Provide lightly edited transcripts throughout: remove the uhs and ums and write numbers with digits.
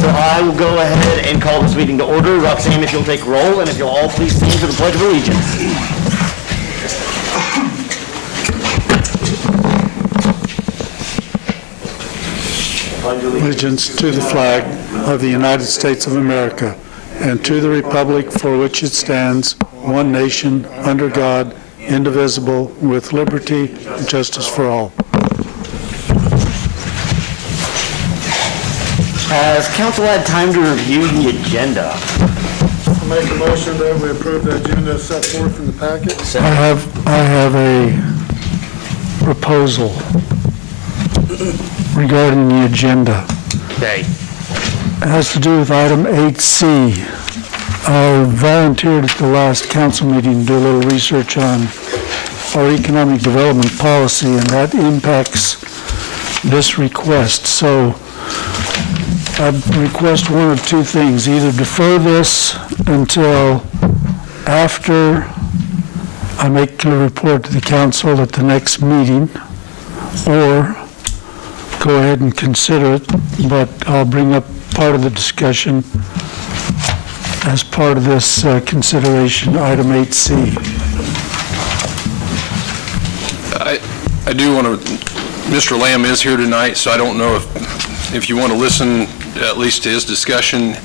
So I will go ahead and call this meeting to order. Roxanne, if you'll take roll, and if you'll all please stand for the Pledge of Allegiance. Allegiance to the flag of the United States of America and to the republic for which it stands, one nation, under God, indivisible, with liberty and justice for all. Has council had time to review the agenda? I'll make a motion that we approve the agenda set forth in the packet. I have a proposal regarding the agenda. Okay. It has to do with item 8C. I volunteered at the last council meeting to do a little research on our economic development policy, and that impacts this request. So I request one of two things: either defer this until after I make a report to the council at the next meeting, or go ahead and consider it, but I'll bring up part of the discussion as part of this consideration, item 8C. I do want to, Mr. Lamb is here tonight, so I don't know if you want to listen at least to his discussion.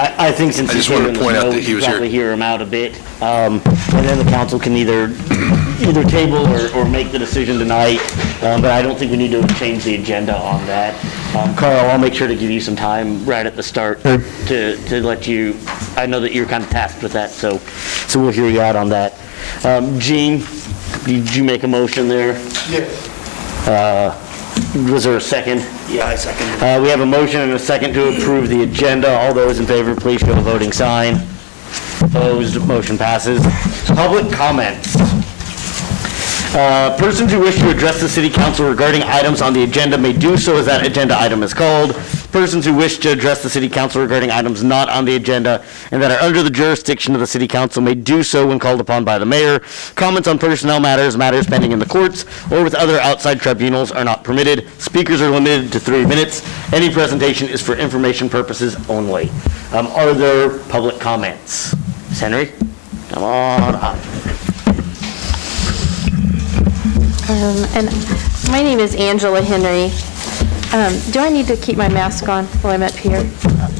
I think since I just wanted to point out that he was here. Hear him out a bit, and then the council can either table or make the decision tonight, but I don't think we need to change the agenda on that. Carl, I'll make sure to give you some time right at the start to let you, I know that you're kind of tasked with that, so we'll hear you out on that. Gene, did you make a motion there? Yes. Was there a second? Yeah, I second. We have a motion and a second to approve the agenda. All those in favor, please show a voting sign. Opposed, motion passes. Public comments. Persons who wish to address the City Council regarding items on the agenda may do so as that agenda item is called. Persons who wish to address the City Council regarding items not on the agenda and that are under the jurisdiction of the City Council may do so when called upon by the mayor. Comments on personnel matters, matters pending in the courts, or with other outside tribunals are not permitted. Speakers are limited to 3 minutes. Any presentation is for information purposes only. Are there public comments? Ms. Henry, come on up. And my name is Angela Henry. Do I need to keep my mask on while I'm up here?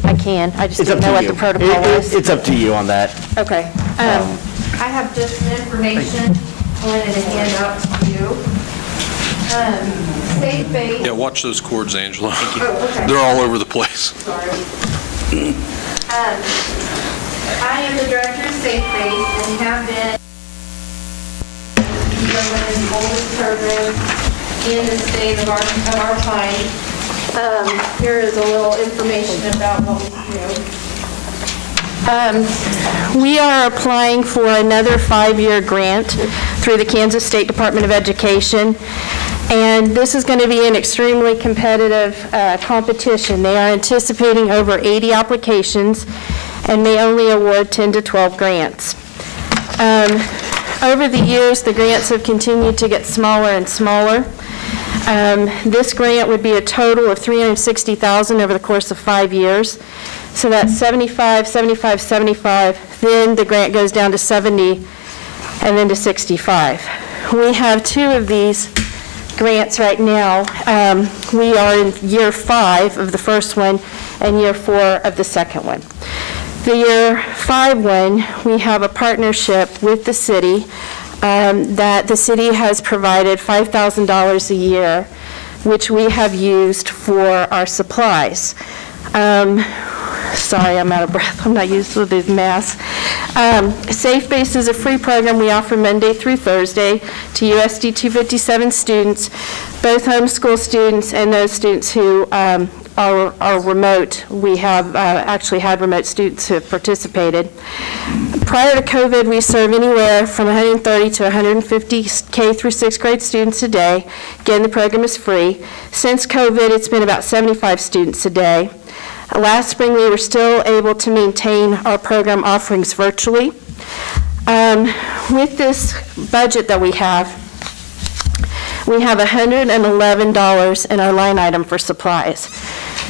I can. I just didn't know what the protocol was. It's up to you on that. Okay. I have just some information I wanted to hand out to you. Safe Base. Yeah, watch those cords, Angela. Oh, okay. They're all over the place. Sorry. I am the director of Safe Base and have been one of the oldest programs in the state of our time. Here is a little information about what we do. We are applying for another 5-year grant through the Kansas State Department of Education, and this is going to be an extremely competitive competition. They are anticipating over 80 applications and may only award 10 to 12 grants. Over the years, the grants have continued to get smaller and smaller. This grant would be a total of $360,000 over the course of 5 years. So that's 75, 75, 75. Then the grant goes down to 70 and then to 65. We have 2 of these grants right now. We are in year 5 of the first one and year 4 of the second one. The year 5 one, we have a partnership with the city that the city has provided $5,000 a year, which we have used for our supplies. Sorry, I'm out of breath. I'm not used to these masks. Safe Base is a free program we offer Monday through Thursday to USD 257 students, both homeschool students and those students who are remote. We have actually had remote students who have participated. Prior to COVID, we serve anywhere from 130 to 150 K through 6th grade students a day. Again, the program is free. Since COVID, it's been about 75 students a day. Last spring, we were still able to maintain our program offerings virtually. With this budget that we have $111 in our line item for supplies.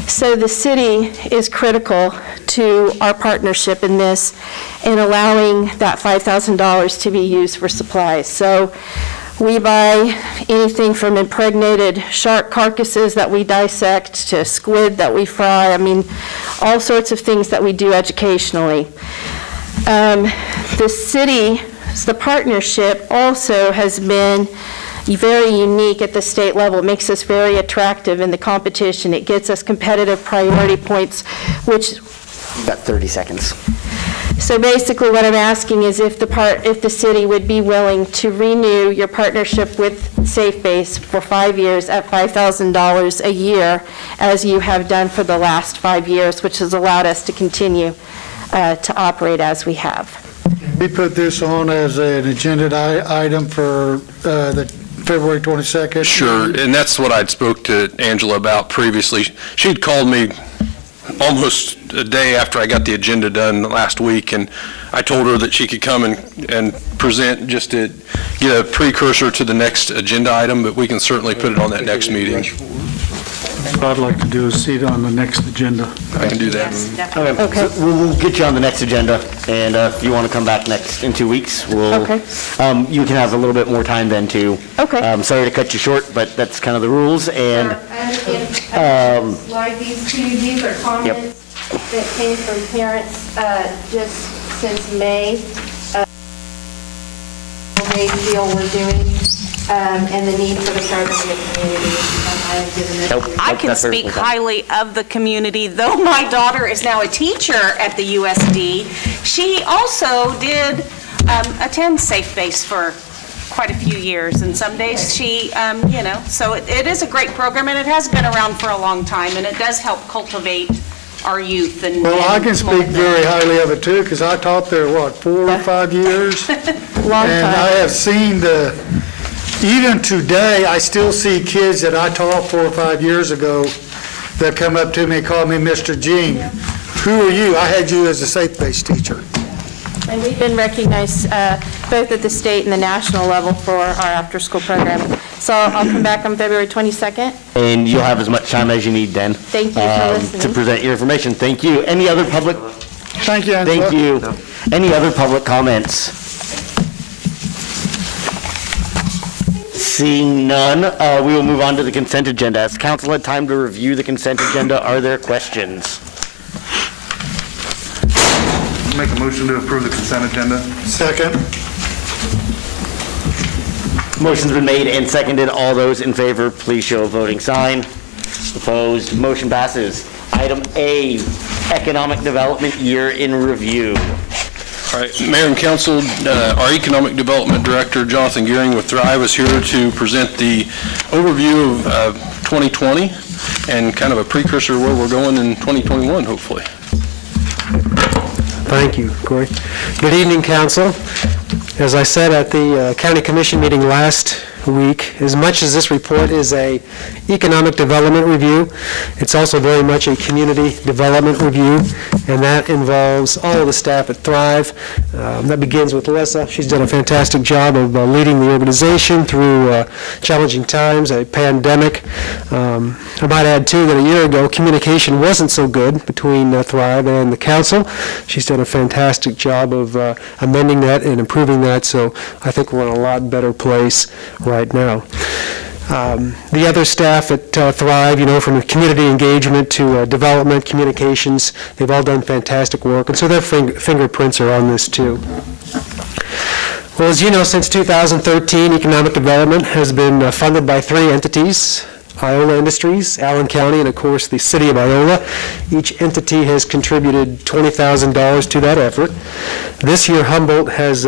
So the city is critical to our partnership in this and allowing that $5,000 to be used for supplies. So we buy anything from impregnated shark carcasses that we dissect to squid that we fry. I mean, all sorts of things that we do educationally. The partnership also has been very unique at the state level. It makes us very attractive in the competition. It gets us competitive priority points, which... You've got 30 seconds. So basically what I'm asking is if the city would be willing to renew your partnership with SafeBase for 5 years at $5,000 a year, as you have done for the last 5 years, which has allowed us to continue to operate as we have. We put this on as an agenda item for the February 22nd. Sure, and that's what I'd spoke to Angela about previously. She'd called me almost a day after I got the agenda done last week, and I told her that she could come and present just to get a precursor to the next agenda item, but we can certainly put it on that next meeting. What I'd like to do is see it on the next agenda. I can do that. Okay. So we'll get you on the next agenda, and if you want to come back in 2 weeks, we'll. Okay. You can have a little bit more time then too. Okay. Sorry to cut you short, but that's kind of the rules. And I understand. Slide these to you. These are comments that came from parents just since May. They feel we're doing. And the need for the program in the community. I can speak highly of the community, though my daughter is now a teacher at the USD. She also did attend SafeBase for quite a few years, and some days she, so it is a great program, and it has been around for a long time, and it does help cultivate our youth. And well, I can speak very highly of it too, because I taught there, 4 or 5 years? Long and time. I have seen even today, I still see kids that I taught 4 or 5 years ago that come up to me and call me Mr. Gene. Who are you? I had you as a SafeBase teacher. And we've been recognized both at the state and the national level for our after-school program. So I'll come back on February 22nd. And you'll have as much time as you need then. Thank you for listening. To present your information. Thank you. Any other public? Thank you, Angela. Thank you. No. Any other public comments? Seeing none, we will move on to the consent agenda. Has council had time to review the consent agenda? Are there questions? Make a motion to approve the consent agenda. Second. Motion's been made and seconded. All those in favor, please show a voting sign. Opposed, motion passes. Item A, Economic Development Year in Review. All right, Mayor and Council, our Economic Development Director, Jonathan Gearing with Thrive, is here to present the overview of 2020 and kind of a precursor where we're going in 2021, hopefully. Thank you, Corey. Good evening, Council. As I said at the County Commission meeting last week, as much as this report is a economic development review, it's also very much a community development review, and that involves all of the staff at Thrive. That begins with Lissa. She's done a fantastic job of leading the organization through challenging times, a pandemic. I might add, too, that a year ago, communication wasn't so good between Thrive and the council. She's done a fantastic job of amending that and improving that, so I think we're in a lot better place right now. The other staff at Thrive, from community engagement to development, communications, they've all done fantastic work, and so their fingerprints are on this too. Well, as you know, since 2013, economic development has been funded by 3 entities: Iola Industries, Allen County, and of course the City of Iola. Each entity has contributed $20,000 to that effort. This year Humboldt has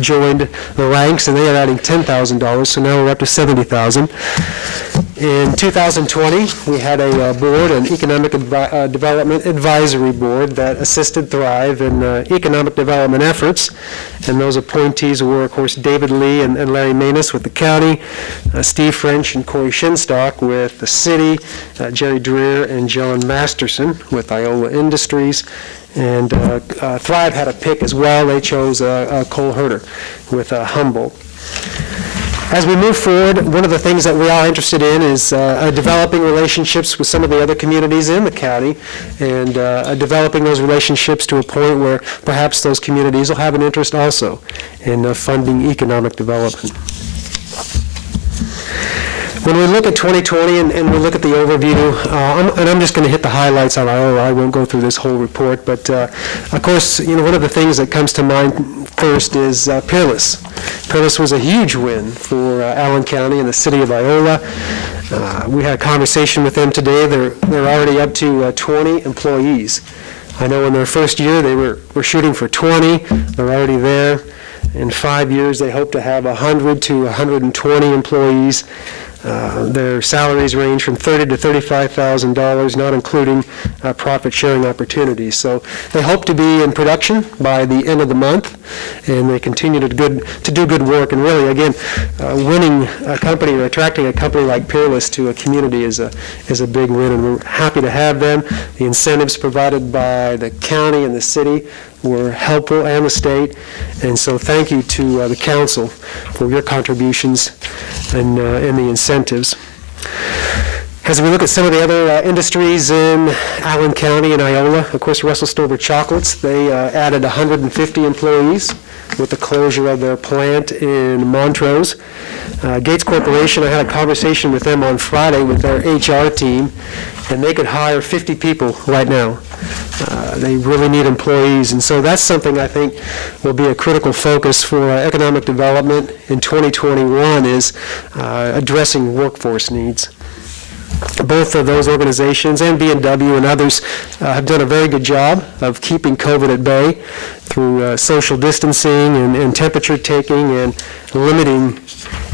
joined the ranks, and they are adding $10,000, so now we're up to $70,000. In 2020, we had a board, an Economic Development Advisory Board that assisted Thrive in economic development efforts, and those appointees were, of course, David Lee and Larry Manus with the county, Steve French and Corey Shinstock with the city, Jerry Dreer and John Masterson with Iola Industries, and Thrive had a pick as well. They chose Cole Herter with Humboldt. As we move forward, one of the things that we are interested in is developing relationships with some of the other communities in the county and developing those relationships to a point where perhaps those communities will have an interest also in funding economic development. When we look at 2020 and we look at the overview, and I'm just going to hit the highlights on Iola, I won't go through this whole report, but of course, one of the things that comes to mind first is Peerless. Peerless was a huge win for Allen County and the city of Iola. We had a conversation with them today. They're already up to 20 employees. I know in their first year they were shooting for 20. They're already there. In 5 years, they hope to have 100 to 120 employees. Their salaries range from $30,000 to $35,000, not including profit-sharing opportunities. So they hope to be in production by the end of the month, and they continue to do good work. And really, again, winning a company or attracting a company like Peerless to a community is a big win, and we're happy to have them. The incentives provided by the county and the city were helpful, and the state, and so thank you to the council for your contributions and the incentives. As we look at some of the other industries in Allen County and Iola, of course, Russell Stover Chocolates, they added 150 employees with the closure of their plant in Montrose. Gates Corporation, I had a conversation with them on Friday with their HR team, and they could hire 50 people right now. They really need employees, and so that's something I think will be a critical focus for economic development in 2021 is addressing workforce needs. Both of those organizations and B&W and others have done a very good job of keeping COVID at bay through social distancing and temperature taking and limiting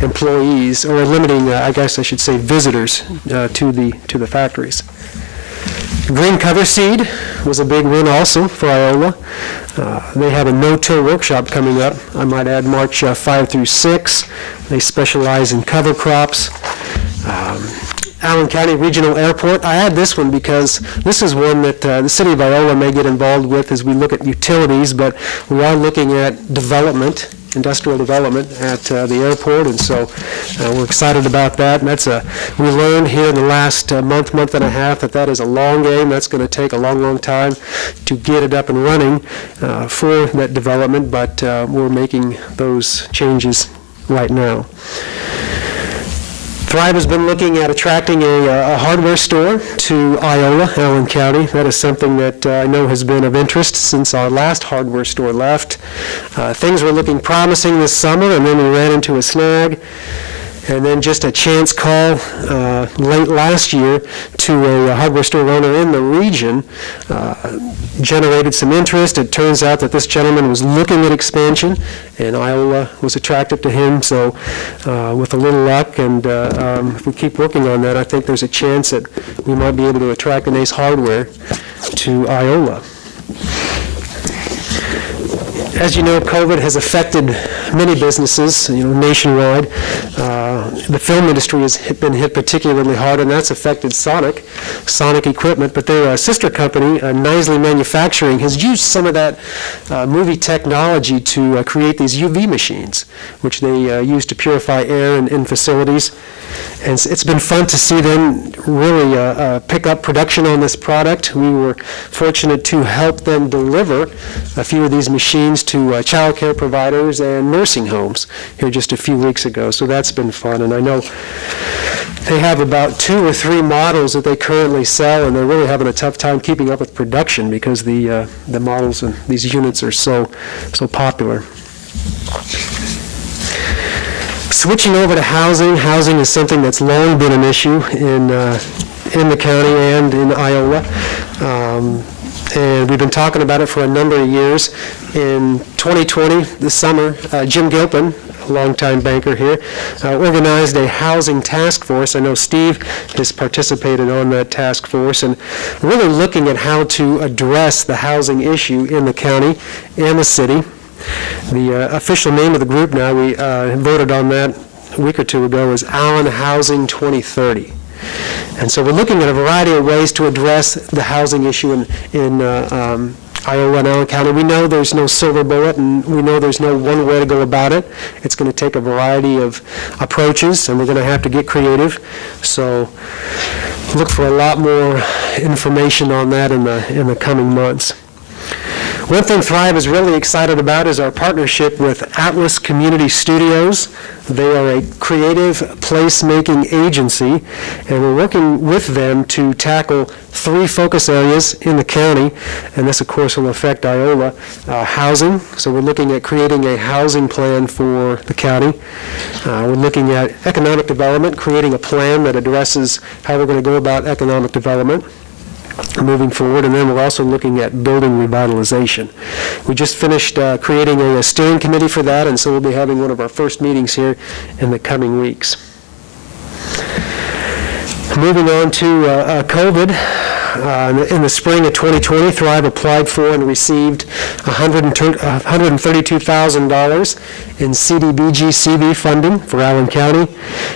employees, or limiting, I guess I should say, visitors to the factories. Green Cover Seed was a big win also for Iola. They have a no-till workshop coming up. I might add March 5 through 6. They specialize in cover crops. Allen County Regional Airport. I add this one because this is one that the city of Iola may get involved with as we look at utilities, but we are looking at development, industrial development at the airport, and so we're excited about that. And that's we learned here in the last month and a half that is a long game. That's going to take a long time to get it up and running for that development, but we're making those changes right now. Thrive has been looking at attracting a hardware store to Iola, Allen County. That is something that I know has been of interest since our last hardware store left. Things were looking promising this summer, and then we ran into a snag. And then just a chance call late last year to a hardware store owner in the region generated some interest. It turns out that this gentleman was looking at expansion, and Iola was attractive to him. So with a little luck, and if we keep working on that, I think there's a chance that we might be able to attract an Ace Hardware to Iola. As you know, COVID has affected many businesses, nationwide. The film industry has been hit particularly hard, and that's affected Sonic Equipment. But their sister company, Nisley Manufacturing, has used some of that movie technology to create these UV machines, which they use to purify air in facilities. And it's been fun to see them really pick up production on this product. We were fortunate to help them deliver a few of these machines to child care providers and nursing homes here just a few weeks ago. So that's been fun. And I know they have about 2 or 3 models that they currently sell, and they're really having a tough time keeping up with production because the models and these units are so popular. Switching over to housing. Housing is something that's long been an issue in the county and in Iola. And we've been talking about it for a number of years. In 2020, this summer, Jim Gilpin, a longtime banker here, organized a housing task force. I know Steve has participated on that task force, and really looking at how to address the housing issue in the county and the city. The official name of the group now, we voted on that a week or two ago, is Allen Housing 2030. And so we're looking at a variety of ways to address the housing issue in Iola and Allen County. We know there's no silver bullet, and we know there's no one way to go about it. It's going to take a variety of approaches, and we're going to have to get creative. So look for a lot more information on that in the coming months. One thing Thrive is really excited about is our partnership with Atlas Community Studios. They are a creative placemaking agency, and we're working with them to tackle 3 focus areas in the county, and this, of course, will affect Iola. Housing, so we're looking at creating a housing plan for the county. We're looking at economic development, creating a plan that addresses how we're going to go about economic development moving forward, and then we're also looking at building revitalization. We just finished creating a steering committee for that, and so we'll be having one of our first meetings here in the coming weeks. Moving on to COVID. In the spring of 2020, Thrive applied for and received $132,000 in CDBG-CV funding for Allen County,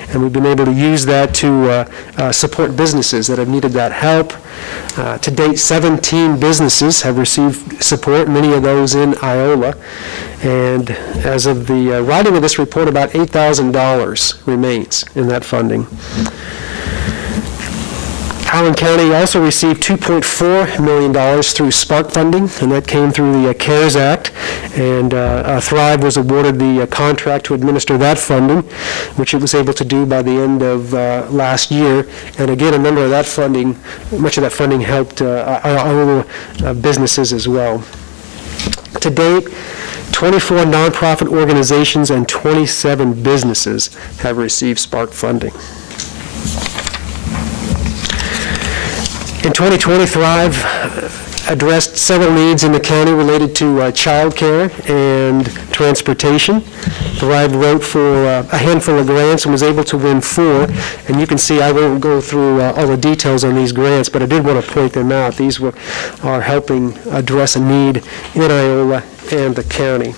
and we've been able to use that to support businesses that have needed that help. To date, 17 businesses have received support, many of those in Iola, and as of the writing of this report, about $8,000 remains in that funding. Allen County also received $2.4 million through Spark funding, and that came through the CARES Act, and Thrive was awarded the contract to administer that funding, which it was able to do by the end of last year. And again, a number of that funding, much of that funding helped our businesses as well. To date, 24 nonprofit organizations and 27 businesses have received Spark funding. In 2020, Thrive addressed several needs in the county related to child care and transportation. Thrive wrote for a handful of grants and was able to win 4. And you can see I won't go through all the details on these grants, but I did want to point them out. These are helping address a need in Iola and the county.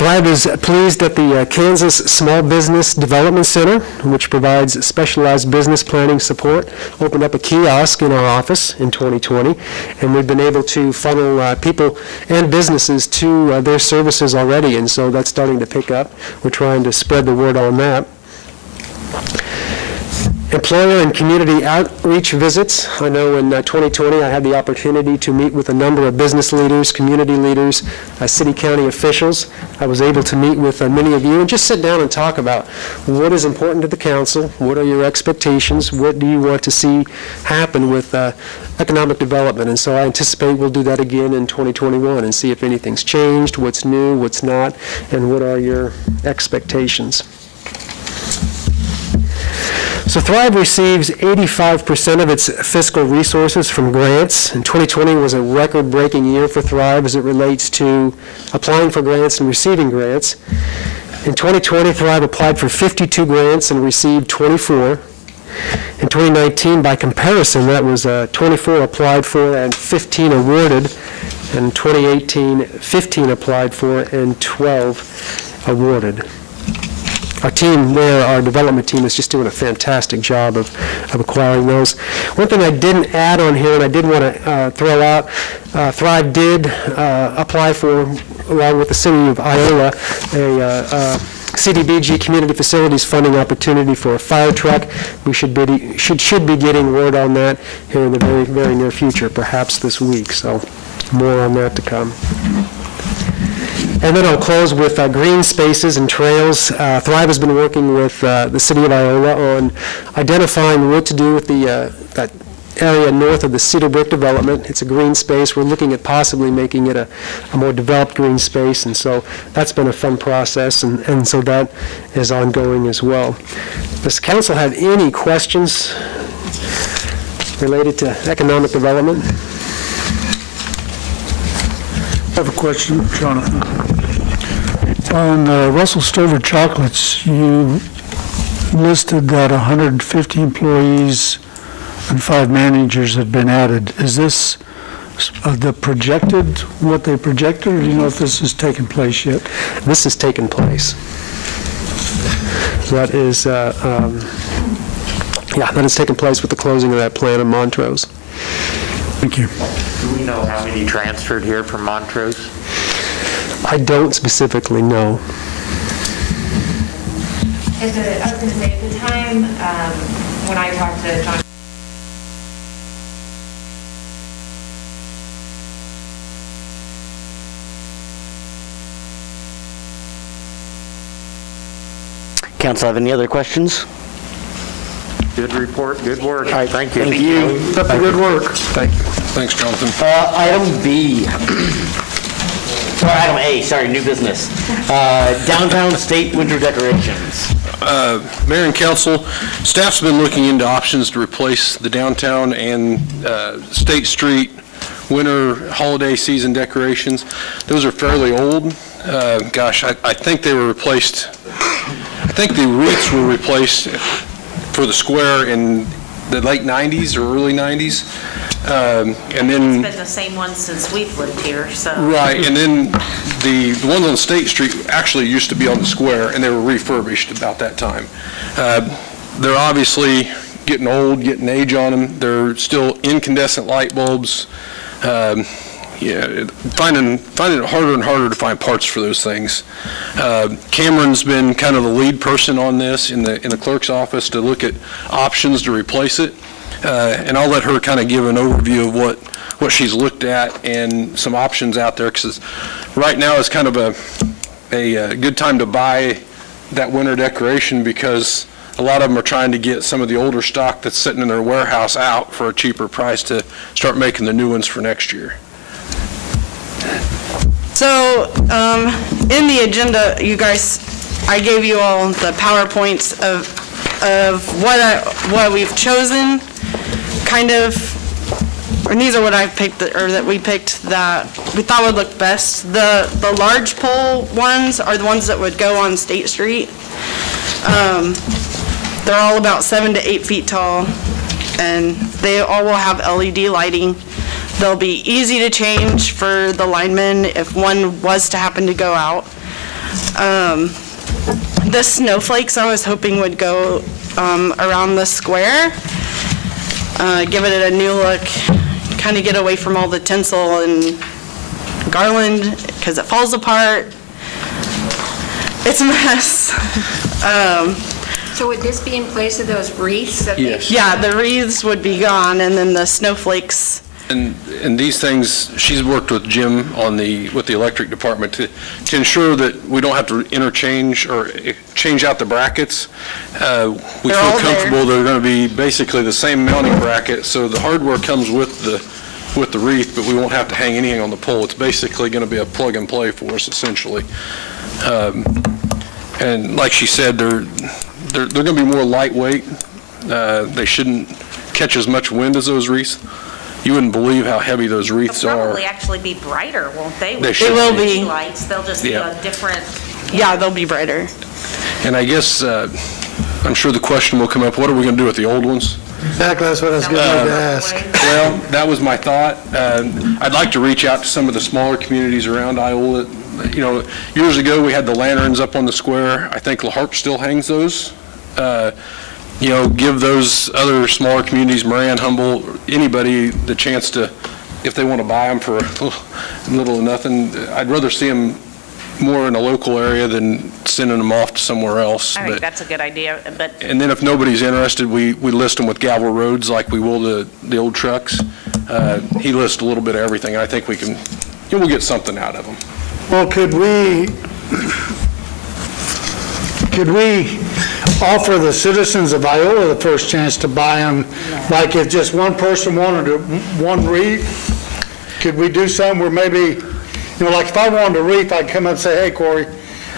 Thrive is pleased that the Kansas Small Business Development Center, which provides specialized business planning support, opened up a kiosk in our office in 2020, and we've been able to funnel people and businesses to their services already, and so that's starting to pick up. We're trying to spread the word on that. Employer and community outreach visits. I know in 2020 I had the opportunity to meet with a number of business leaders, community leaders, city county officials. I was able to meet with many of you and just sit down and talk about what is important to the council, what are your expectations, what do you want to see happen with economic development. And so I anticipate we'll do that again in 2021 and see if anything's changed, what's new, what's not, and what are your expectations. So Thrive receives 85% of its fiscal resources from grants, and 2020 was a record-breaking year for Thrive as it relates to applying for grants and receiving grants. In 2020, Thrive applied for 52 grants and received 24. In 2019, by comparison, that was 24 applied for and 15 awarded. And in 2018, 15 applied for and 12 awarded. Our team there, our development team, is just doing a fantastic job of acquiring those. One thing I didn't add on here, and I did want to throw out, Thrive did apply for, along with the city of Iola, a CDBG Community Facilities funding opportunity for a fire truck. We should be getting word on that here in the very, very near future, perhaps this week. So more on that to come. And then I'll close with green spaces and trails. Thrive has been working with the city of Iola on identifying what to do with that area north of the Cedar Brook development. It's a green space. We're looking at possibly making it a more developed green space, and so that's been a fun process, and so that is ongoing as well. Does the council have any questions related to economic development? I have a question, Jonathan. On Russell Stover Chocolates, you listed that 150 employees and 5 managers had been added. Is this the projected, what they projected, or do you know if this has taken place yet? This has taken place. That is, that has taken place with the closing of that plant in Montrose. Thank you. Do we know how many transferred here from Montrose? I don't specifically know. I was going to say, at the time when I talked to John, Council have any other questions? Good report, good work. All right, Thank you. Thank you. Good work. Thank you. Thanks, Jonathan. Item B, or item A, sorry, new business. Downtown state winter decorations. Mayor and council, staff's been looking into options to replace the downtown and State Street winter holiday season decorations. Those are fairly old. Gosh, I think they were replaced, I think the wreaths were replaced for the square in the late 90s or early 90s. And then... It's been the same one since we've lived here, so... Right, and then the ones on State Street actually used to be on the square, and they were refurbished about that time. They're obviously getting old, getting age on them. They're still incandescent light bulbs. Yeah, finding it harder and harder to find parts for those things. Cameron's been kind of the lead person on this in the clerk's office to look at options to replace it. And I'll let her kind of give an overview of what she's looked at and some options out there, because right now is kind of a good time to buy that winter decoration, because a lot of them are trying to get some of the older stock that's sitting in their warehouse out for a cheaper price to start making the new ones for next year. So in the agenda, you guys, I gave you all the PowerPoints of what we've chosen, kind of, and these are what I've picked, or that we picked that we thought would look best. The large pole ones are the ones that would go on State Street. They're all about 7 to 8 feet tall, and they all will have LED lighting. They'll be easy to change for the linemen if one was to happen to go out. The snowflakes I was hoping would go around the square, give it a new look, kind of get away from all the tinsel and garland because it falls apart. It's a mess. so would this be in place of those wreaths? Yes. Yeah, the wreaths would be gone, and then the snowflakes. And these things, she's worked with Jim with the electric department to ensure that we don't have to interchange or change out the brackets. We feel comfortable they're going to be basically the same mounting bracket, so the hardware comes with the wreath, but we won't have to hang anything on the pole. It's basically going to be a plug and play for us, essentially. And like she said, they're going to be more lightweight. They shouldn't catch as much wind as those wreaths. You wouldn't believe how heavy those wreaths They'll are. probably actually be brighter, won't they? They should. They will be. Lights, they'll just be a different. Yeah, they'll be brighter. And I guess, I'm sure the question will come up, what are we going to do with the old ones? Exactly, that's what I was going to ask. Well, that was my thought. I'd like to reach out to some of the smaller communities around Iola. You know, years ago, we had the lanterns up on the square. I think La Harpe still hangs those. You know, give those other smaller communities, Moran, Humboldt, anybody the chance to, if they want to buy them for a little or nothing. I'd rather see them more in a local area than sending them off to somewhere else. I think that's a good idea, but. And then if nobody's interested, we list them with Gavel Roads like we will the old trucks. He lists a little bit of everything. I think we can, we'll get something out of them. Well, could we offer the citizens of Iola the first chance to buy them? Like if just one person wanted one wreath, could we do something where maybe, like if I wanted a wreath, I'd come up and say, hey, Corey,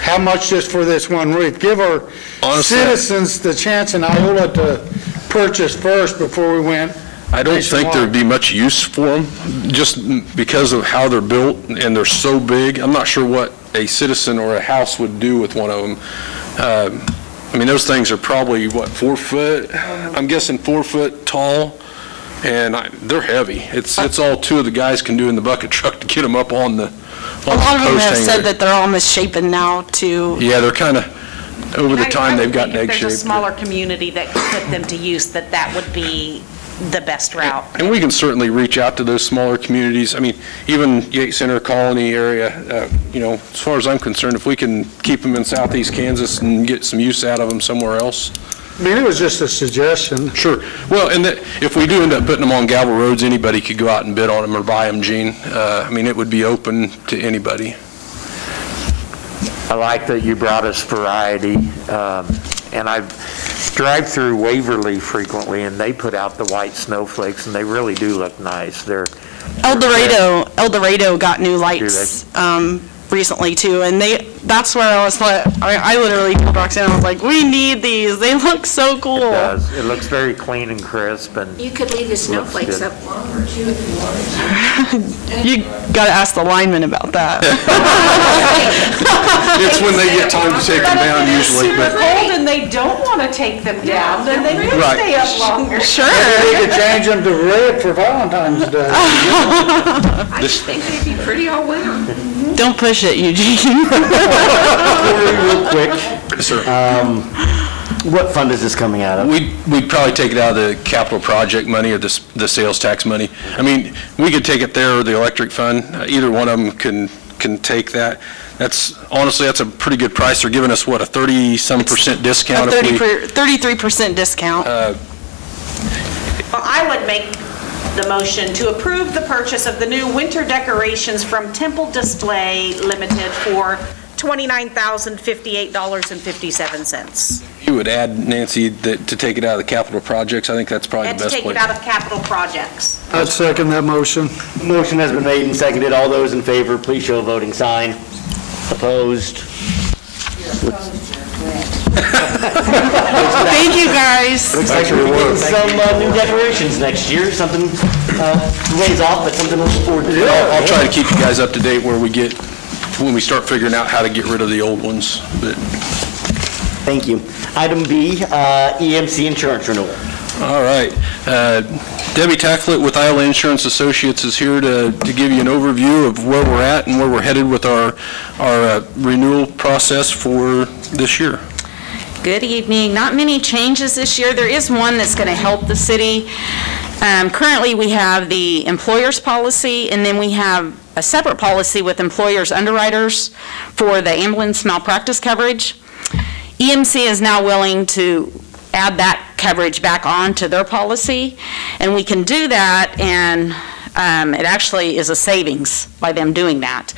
how much just for this one wreath? Give our citizens the chance in Iola to purchase first before we went. I don't think there'd be much use for them, just because of how they're built and they're so big. I'm not sure what a citizen or a house would do with one of them. I mean, those things are probably, 4 foot? I'm guessing 4 foot tall, and they're heavy. It's all two of the guys can do in the bucket truck to get them up on the post hanger. A lot of them have said that they're all misshapen now, too. Yeah, they're kind of, over the time, they've gotten egg-shaped. If there's a smaller community that could put them to use, that would be the best route. And we can certainly reach out to those smaller communities. I mean, even Yates Center, Colony area, you know, as far as I'm concerned, if we can keep them in southeast Kansas and get some use out of them somewhere else. I mean, it was just a suggestion. Sure. Well, and if we do end up putting them on gravel roads, anybody could go out and bid on them or buy them, Gene. I mean, it would be open to anybody. I like that you brought us variety, and I drive through Waverly frequently, and they put out the white snowflakes, and they really do look nice. El Dorado got new lights recently too, and that's where I was like, I literally told Roxanne, I was like, we need these. They look so cool. It does. It looks very clean and crisp, and You could leave the snowflakes up longer too if you wanted. You got to ask the lineman about that. It's when they get time to take them down usually. Super cold and they don't want to take them down, then they could Right. stay up longer. Sure. Maybe we could change them to red for Valentine's Day. I just think they'd be pretty all winter. Don't push it, Eugene. Corey, real quick, Yes, sir. what fund is this coming out of? We'd probably take it out of the capital project money or the sales tax money. I mean, we could take it there or the electric fund. Either one of them can take that. Honestly, that's a pretty good price. They're giving us, what, a 30-some% discount? A 33% discount. Well, I would make the motion to approve the purchase of the new winter decorations from Temple Display Limited for $29,058.57. You would add, Nancy, that to take it out of the capital projects. I think that's probably And the to best take place. it out of capital projects. I'd second that motion. Motion has been made and seconded. All those in favor, please show a voting sign. Opposed? Thank you, guys. Looks like we're getting some new decorations next year, something ways off, but something to look forward to. I'll try to keep you guys up to date when we start figuring out how to get rid of the old ones. But Thank you. Item B, EMC insurance renewal. all right. Debbie Tacklet with Iola Insurance Associates is here to give you an overview of where we're at and where we're headed with our renewal process for this year. Good evening. Not many changes this year. There is one that's going to help the city. Currently, we have the employer's policy, and then we have a separate policy with employers' underwriters for the ambulance malpractice coverage. EMC is now willing to add that coverage back on to their policy, and we can do that, and it actually is a savings by them doing that.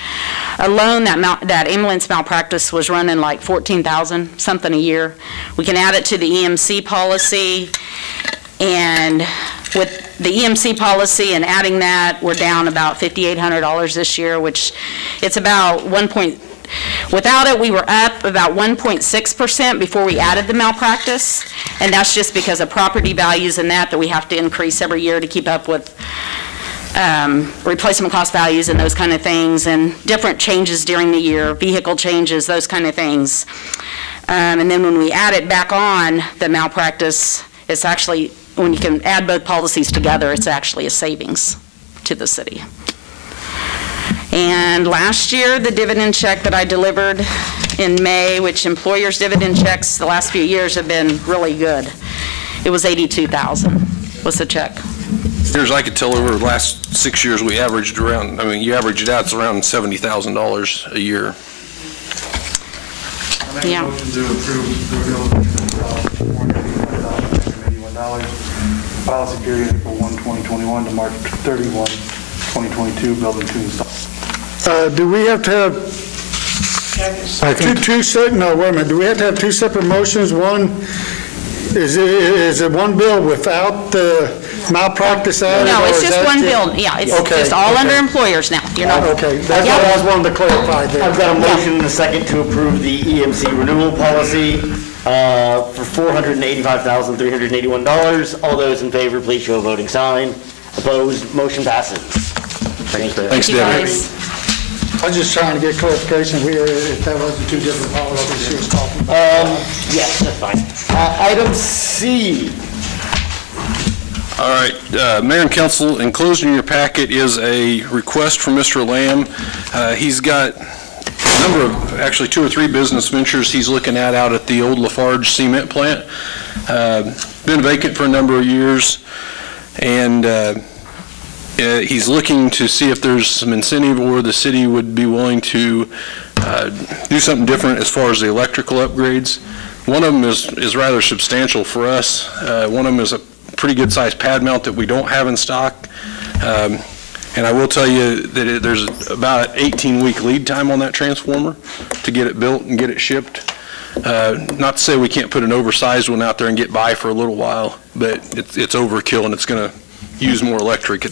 Alone, that ambulance malpractice was running like $14,000 something a year. We can add it to the EMC policy, and with the EMC policy and adding that, we're down about $5,800 this year, which it's about without it, we were up about 1.6% before we added the malpractice, and that's just because of property values and that we have to increase every year to keep up with replacement cost values and those kind of things, and different changes during the year, vehicle changes, those kind of things. And then when we add it back on, the malpractice, it's actually, when you can add both policies together, it's actually a savings to the city. And last year, the dividend check that I delivered in May, which employers' dividend checks the last few years have been really good. It was $82,000 was the check. As I could tell, over the last 6 years, we averaged around, I mean, you average it out, it's around $70,000 a year. I make a motion to approve the renewal of $485,981. Policy period April 1, 2021 to March 31, 2022, building 2 installment. Do we have to have no, wait a minute, do we have to have two separate motions? One, is it one bill without the malpractice added? No, or it's is just that one bill. Yeah, it's just all under employers now. You're not. Okay, that's what I was wanting to clarify there. I've got a motion and a second to approve the EMC renewal policy for $485,381. All those in favor, please show a voting sign. Opposed, motion passes. Thank you. Thanks, Debbie. I was just trying to get clarification if that wasn't two different policies she was talking about. Yes, that's fine. Item C. All right, Mayor and Council, enclosed in your packet is a request from Mr. Lamb. He's got a number of, actually 2 or 3 business ventures he's looking at out at the old Lafarge cement plant. Been vacant for a number of years. and he's looking to see if there's some incentive or the city would be willing to do something different as far as the electrical upgrades. One of them is rather substantial for us. One of them is a pretty good sized pad mount that we don't have in stock. And I will tell you that there's about an 18-week lead time on that transformer to get it built and get it shipped. Not to say we can't put an oversized one out there and get by for a little while, but it's overkill and it's going to use more electric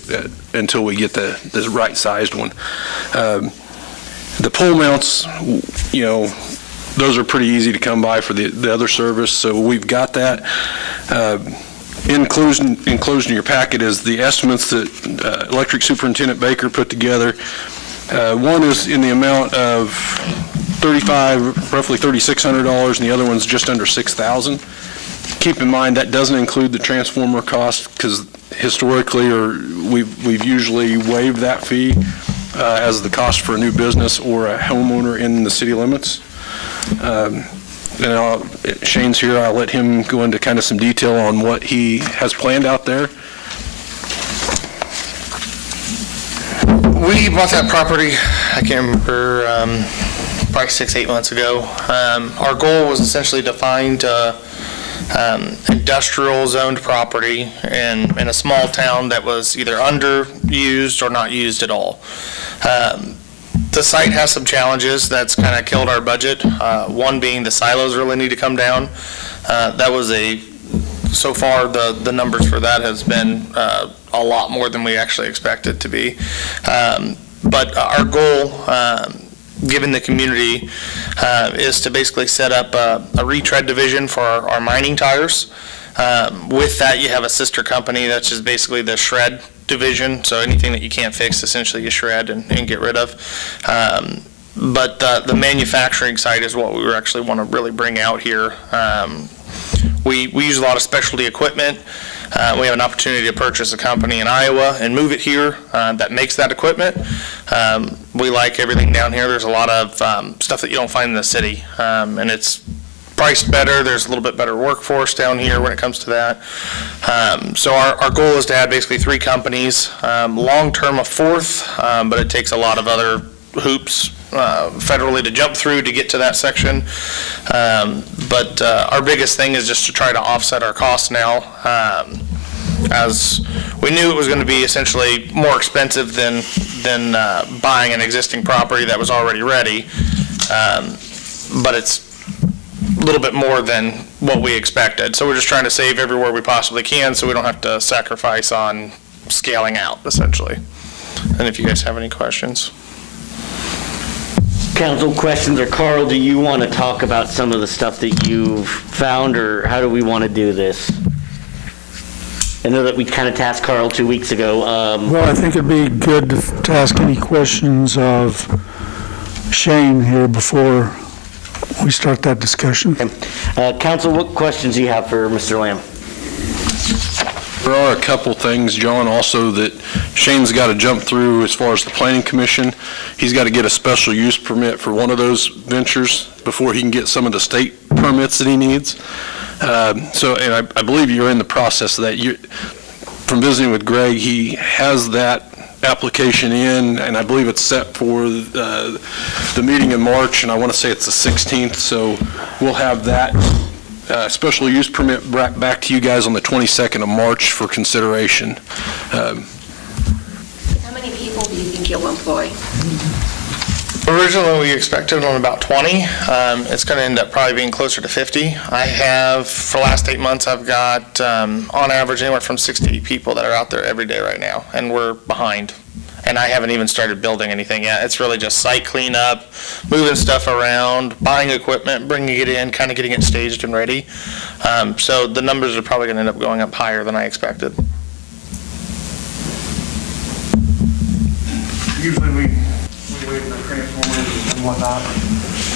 until we get the right sized one. The pole mounts, you know, those are pretty easy to come by for the other service, so we've got that. Enclosed in your packet is the estimates that Electric Superintendent Baker put together. One is in the amount of roughly $3,600, and the other one's just under $6,000. Keep in mind that doesn't include the transformer cost, because historically, we've usually waived that fee as the cost for a new business or a homeowner in the city limits. And Shane's here, I'll let him go into kind of some detail on what he has planned out there. We bought that property, I can't remember, probably 6-8 months ago. Our goal was essentially to find industrial zoned property in a small town that was either underused or not used at all. The site has some challenges that's kind of killed our budget. One being the silos really need to come down. That was so far the numbers for that has been a lot more than we actually expected to be. But our goal, given the community, is to basically set up a retread division for our mining tires. With that, you have a sister company that's just basically the shred division, so anything that you can't fix, essentially you shred and get rid of. But the manufacturing side is what we actually want to really bring out here. We use a lot of specialty equipment. We have an opportunity to purchase a company in Iowa and move it here that makes that equipment. We like everything down here. There's a lot of stuff that you don't find in the city, and it's priced better. There's a little bit better workforce down here when it comes to that. So our goal is to have basically 3 companies, long-term a 4th, but it takes a lot of other hoops federally to jump through to get to that section. But our biggest thing is just to try to offset our costs now, as we knew it was going to be essentially more expensive than buying an existing property that was already ready, but it's a little bit more than what we expected. So we're just trying to save everywhere we possibly can so we don't have to sacrifice on scaling out, essentially. And if you guys have any questions. Council questions, or Carl, do you want to talk about some of the stuff that you've found, or how do we want to do this? I know that we kind of tasked Carl 2 weeks ago. Well, I think it'd be good to ask any questions of Shane here before we start that discussion. Okay. Council, what questions do you have for Mr. Lamb? There are a couple things, John, also that Shane's got to jump through as far as the Planning Commission. He's got to get a special use permit for one of those ventures before he can get some of the state permits that he needs. And I believe you're in the process of that. From visiting with Greg, he has that application in, and I believe it's set for the meeting in March, and I want to say it's the 16th, so we'll have that special use permit back to you guys on the 22nd of March for consideration. How many people do you think you'll employ? Originally, we expected on about 20. It's going to end up probably being closer to 50. I have, for the last 8 months, I've got, on average, anywhere from 6 to 8 people that are out there every day right now, and we're behind. And I haven't even started building anything yet. It's really just site cleanup, moving stuff around, buying equipment, bringing it in, kind of getting it staged and ready. So the numbers are probably going to end up going up higher than I expected. Usually we waive the transformers and whatnot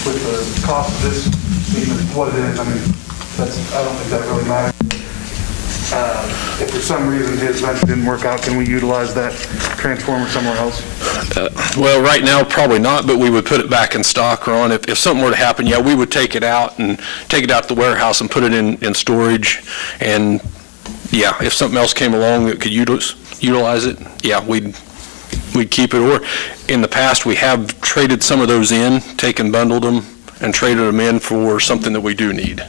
with the cost of this being what it is. I mean, I don't think that really matters. If for some reason his venture didn't work out, can we utilize that transformer somewhere else? Well, right now, probably not, but we would put it back in stock, Ron. If something were to happen, yeah, we would take it out to the warehouse and put it in storage and yeah, if something else came along that could utilize it, yeah, we'd keep it. Or in the past, we have traded some of those in, taken, bundled them, and traded them in for something that we do need.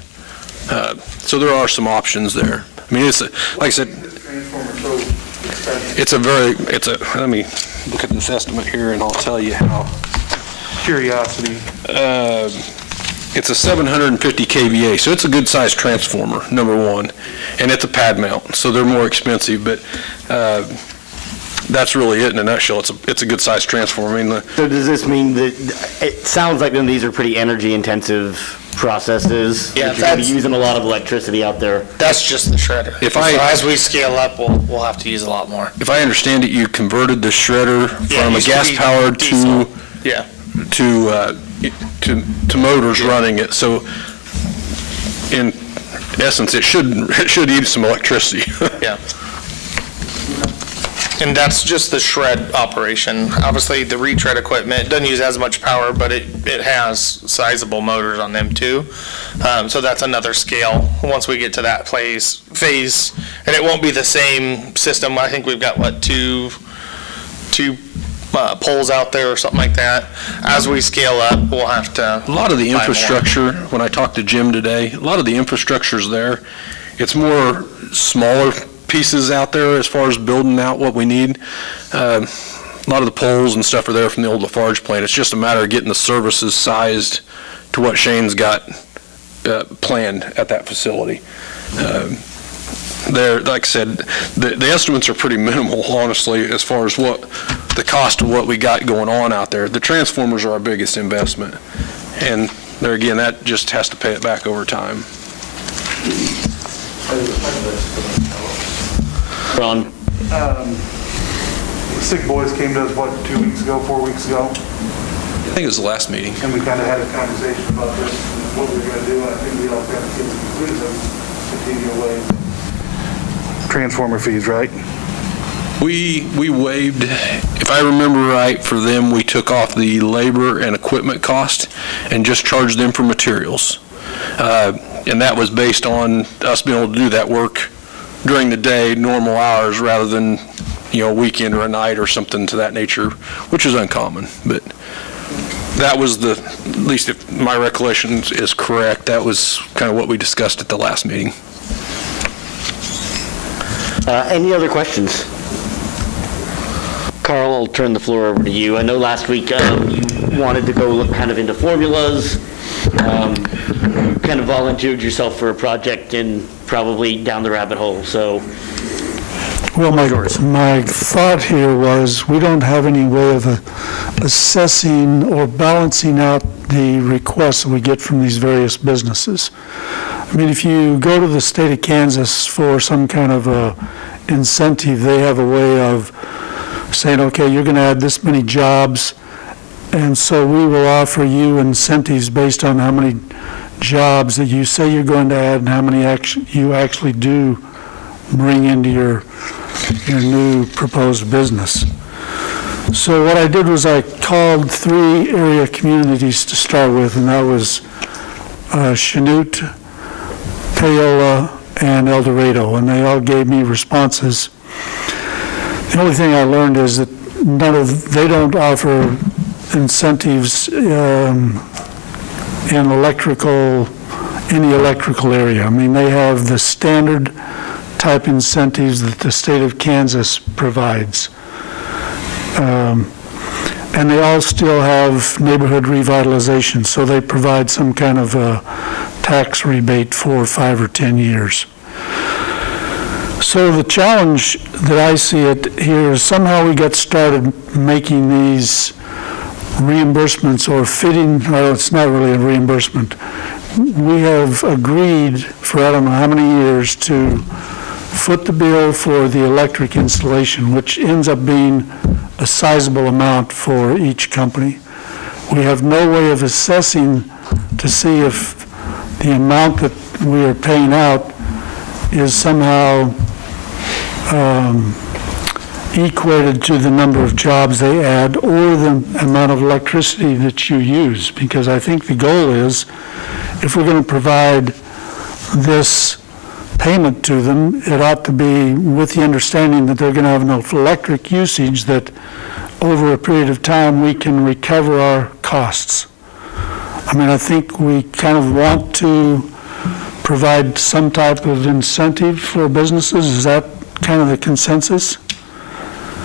So there are some options there. I mean, it's like I said, let me look at this estimate here and I'll tell you how. Curiosity. It's a 750 kVA, so it's a good sized transformer, number one, and it's a pad mount, so they're more expensive, but that's really it in a nutshell. It's a good sized transformer. I mean, so does this mean that it sounds like then these are pretty energy intensive processes? Yeah, you're going to be using a lot of electricity out there. That's just the shredder. So as we scale up, we'll have to use a lot more. If I understand it, you converted the shredder from a gas powered to motors running it. So in essence, it should use some electricity. Yeah. And that's just the shred operation. Obviously, the retread equipment doesn't use as much power, but it has sizable motors on them too. So that's another scale once we get to that phase. And it won't be the same system. I think we've got, what, two poles out there or something like that. As we scale up, we'll have to. A lot of the infrastructure, when I talked to Jim today, a lot of the infrastructure's there. It's more smaller pieces out there as far as building out what we need. A lot of the poles and stuff are there from the old Lafarge plant. It's just a matter of getting the services sized to what Shane's got planned at that facility. There, like I said, the estimates are pretty minimal, honestly, as far as what the cost of what we got going on out there. The transformers are our biggest investment, and there again, that just has to pay it back over time. Ron? Sick Boys came to us, what, 4 weeks ago? I think it was the last meeting. And we kind of had a conversation about this, and what we were going to do, and I think we all kind of came to the conclusion, continue away. Transformer fees, right? We waived, if I remember right, for them, we took off the labor and equipment cost and just charged them for materials. And that was based on us being able to do that work during the day, normal hours, rather than, a weekend or a night or something to that nature, which is uncommon. But that was at least if my recollection is correct, that was kind of what we discussed at the last meeting. Any other questions? Carl, I'll turn the floor over to you. I know last week you wanted to go look kind of into formulas. Kind of volunteered yourself for a project and probably down the rabbit hole. So, well, my thought here was we don't have any way of assessing or balancing out the requests that we get from these various businesses. I mean, if you go to the state of Kansas for some kind of a incentive, they have a way of saying, okay, you're going to add this many jobs, and so we will offer you incentives based on how many jobs that you say you're going to add and how many you actually do bring into your new proposed business. So what I did was I called 3 area communities to start with, and that was Chanute, Iola, and El Dorado, and they all gave me responses. The only thing I learned is that they don't offer incentives in any electrical area. I mean, they have the standard type incentives that the state of Kansas provides. And they all still have neighborhood revitalization, so they provide some kind of a tax rebate for 5 or 10 years. So the challenge that I see it here is somehow we got started making these reimbursements or fitting, well, it's not really a reimbursement. We have agreed for I don't know how many years to foot the bill for the electric installation, which ends up being a sizable amount for each company. We have no way of assessing to see if the amount that we are paying out is somehow equated to the number of jobs they add or the amount of electricity that you use, because I think the goal is if we're going to provide this payment to them, it ought to be with the understanding that they're going to have enough electric usage that over a period of time we can recover our costs. I mean, I think we kind of want to provide some type of incentive for businesses. Is that kind of the consensus?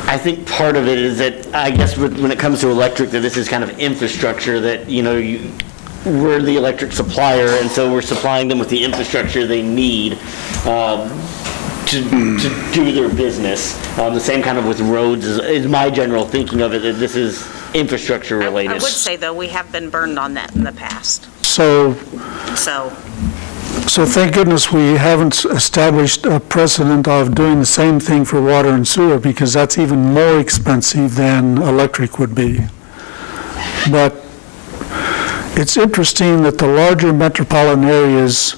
I think part of it is that, I guess when it comes to electric, that this is kind of infrastructure that, we're the electric supplier, and so we're supplying them with the infrastructure they need to do their business. The same kind of with roads is my general thinking of it, that this is infrastructure related. I would say, though, we have been burned on that in the past. So thank goodness we haven't established a precedent of doing the same thing for water and sewer, because that's even more expensive than electric would be. But it's interesting that the larger metropolitan areas,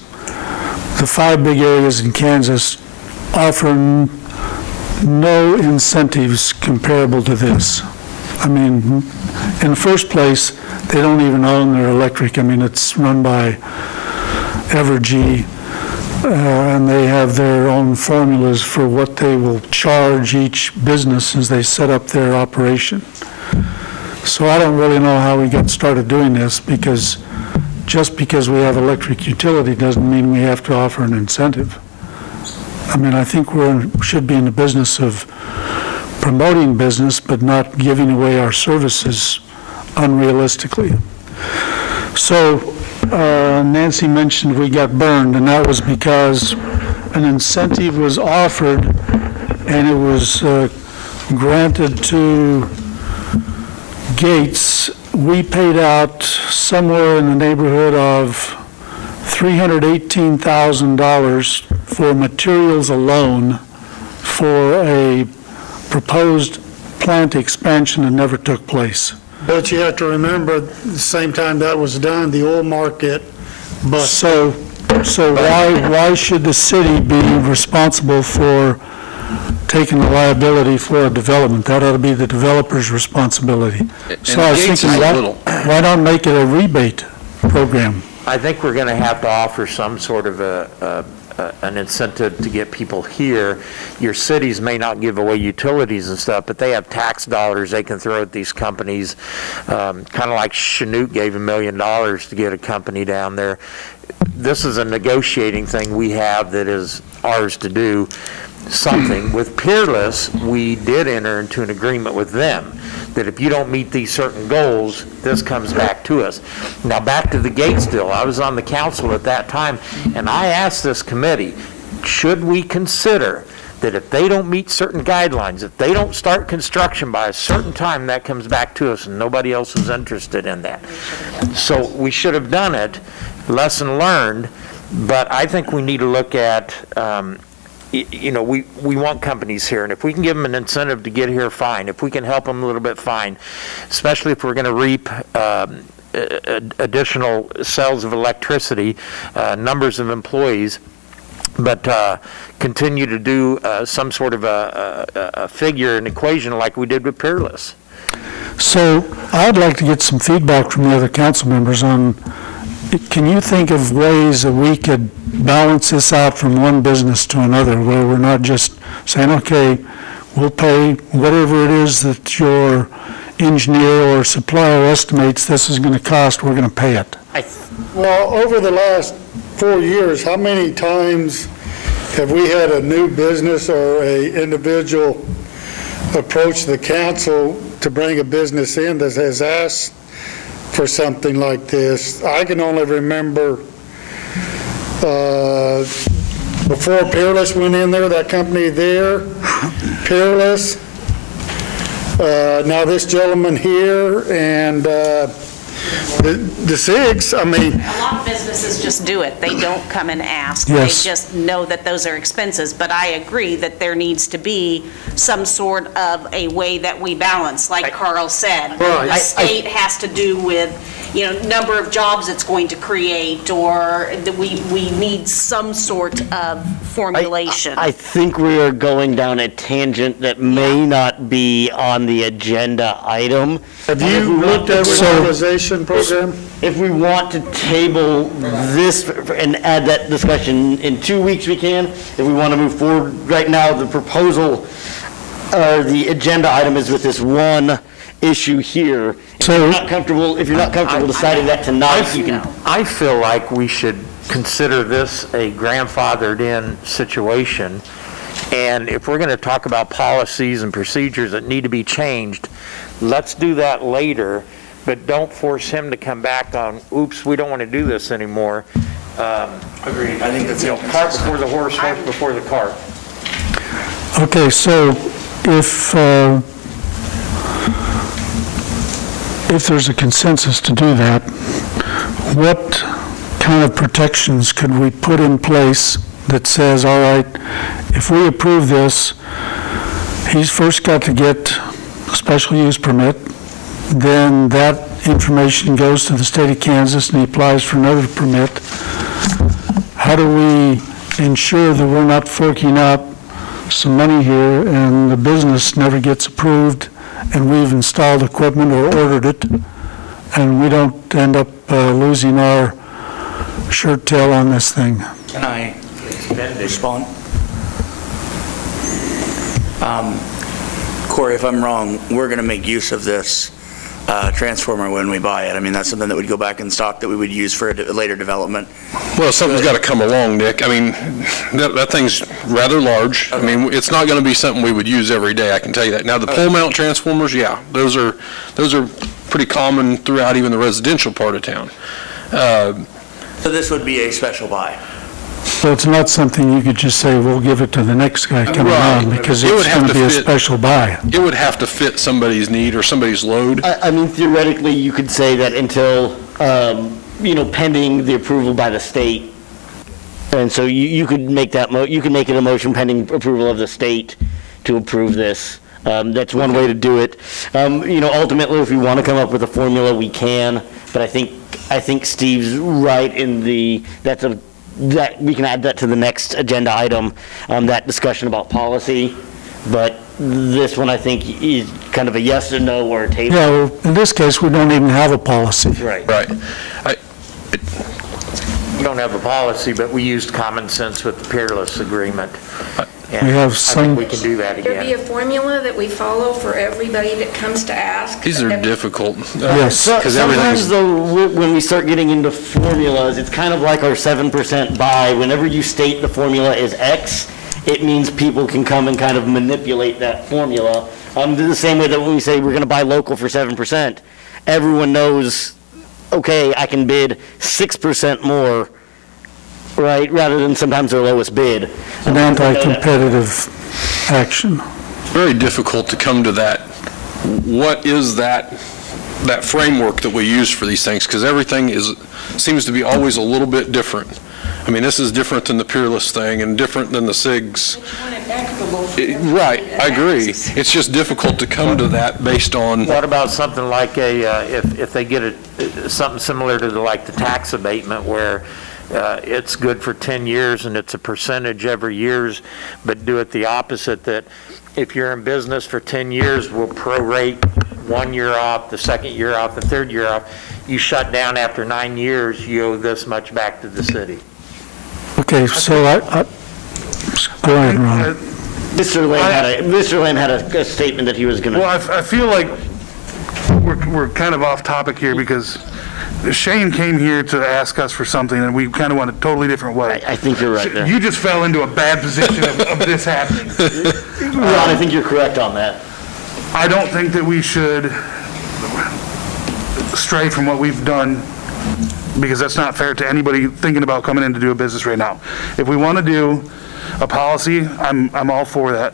the 5 big areas in Kansas, offer no incentives comparable to this. I mean, in the first place, they don't even own their electric. I mean, it's run by Evergy, and they have their own formulas for what they will charge each business as they set up their operation. So I don't really know how we got started doing this, because just because we have electric utility doesn't mean we have to offer an incentive. I mean, I think we should be in the business of promoting business, but not giving away our services unrealistically. So Nancy mentioned we got burned, and that was because an incentive was offered and it was granted to Gates. We paid out somewhere in the neighborhood of $318,000 for materials alone for a proposed plant expansion that never took place. But you have to remember, the same time that was done, the oil market busted. So why should the city be responsible for taking the liability for a development? That ought to be the developer's responsibility. So I was thinking, why not make it a rebate program? I think we're going to have to offer some sort of an incentive to get people here. Your cities may not give away utilities and stuff, but they have tax dollars they can throw at these companies, kind of like Chinook gave $1 million to get a company down there. This is a negotiating thing we have that is ours to do something. With Peerless, we did enter into an agreement with them that if you don't meet these certain goals, this comes back to us. Now back to the Gates deal. I was on the council at that time, and I asked this committee, should we consider that if they don't meet certain guidelines, if they don't start construction by a certain time, that comes back to us, and nobody else was interested in that. So we should have done it, lesson learned, but I think we need to look at we want companies here, and if we can give them an incentive to get here, fine. If we can help them a little bit, fine. Especially if we're going to reap additional sales of electricity, numbers of employees, but continue to do some sort of a figure, an equation like we did with Peerless. So I'd like to get some feedback from the other council members on, can you think of ways that we could balance this out from one business to another, where we're not just saying, okay, we'll pay whatever it is that your engineer or supplier estimates this is going to cost, we're going to pay it? Well, over the last 4 years, how many times have we had a new business or a individual approach the council to bring a business in that has asked for something like this? I can only remember before Peerless went in there, that company there, Peerless, now this gentleman here, and the SIGs, I mean. A lot of businesses just do it. They don't come and ask. Yes. They just know that those are expenses. But I agree that there needs to be some sort of a way that we balance, like Carl said. Right. The state has to do with number of jobs it's going to create, or that we need some sort of formulation. I think we are going down a tangent that may not be on the agenda item. Have you looked at revitalization program? If we want to table this and add that discussion in 2 weeks, we can. If we want to move forward, right now, the proposal, the agenda item is with this one issue here. If you're not comfortable deciding that tonight, you can. I feel like we should consider this a grandfathered in situation. And if we're going to talk about policies and procedures that need to be changed, let's do that later. But don't force him to come back on, oops, we don't want to do this anymore. Agreed. I think that's cart before the horse, horse before the cart. Okay, so if there's a consensus to do that, what kind of protections could we put in place that says, all right, if we approve this, he's first got to get a special use permit, then that information goes to the state of Kansas and he applies for another permit. How do we ensure that we're not forking out some money here and the business never gets approved and we've installed equipment or ordered it and we don't end up losing our shirt tail on this thing? Can I respond? Corey, if I'm wrong, we're going to make use of this transformer when we buy it. I mean, that's something that would go back in stock that we would use for a later development. Well, something's got to come along, Nick. I mean, that thing's rather large. Okay. I mean, it's not going to be something we would use every day, I can tell you that. Now, the pole mount transformers, yeah, those are pretty common throughout even the residential part of town. So this would be a special buy? So it's not something you could just say, we'll give it to the next guy coming on, because it's going to be a special buy. It would have to fit somebody's need or somebody's load. I mean, theoretically, you could say that until, pending the approval by the state. And so you could make that, you could make it a motion pending approval of the state to approve this. That's one way to do it. Ultimately, if we want to come up with a formula, we can. But I think Steve's right in that we can add that to the next agenda item, that discussion about policy. But this one, I think, is kind of a yes or no or a table. Yeah, well, in this case, we don't even have a policy. Right. We don't have a policy, but we used common sense with the peerless agreement. And we have I think we can do that There again. be a formula that we follow for everybody that comes to ask? These are difficult. Yes. Sometimes, though, when we start getting into formulas, it's kind of like our 7% buy. Whenever you state the formula is X, it means people can come and kind of manipulate that formula. The same way that when we say we're going to buy local for 7%, everyone knows, okay, I can bid 6% more, right, rather than sometimes their lowest bid. An anti-competitive action. Very difficult to come to that. What is that framework that we use for these things? Because everything seems to be always a little bit different. I mean, this is different than the peerless thing and different than the SIGs. Right, I agree. It's just difficult to come to that based on. What about something like if they get something similar to the tax abatement where it's good for 10 years and it's a percentage every year, but do it the opposite, that if you're in business for 10 years, we'll prorate 1 year off, the second year off, the third year off. You shut down after 9 years, you owe this much back to the city. Okay, so go ahead, Ron. Mr. Lamb had a statement that he was going to. Well, I feel like we're kind of off topic here because Shane came here to ask us for something and we kind of went a totally different way. I think you're right there. You just fell into a bad position of this happening. Ron, I think you're correct on that. I don't think that we should stray from what we've done, because that's not fair to anybody thinking about coming in to do a business right now. If we want to do a policy, I'm all for that.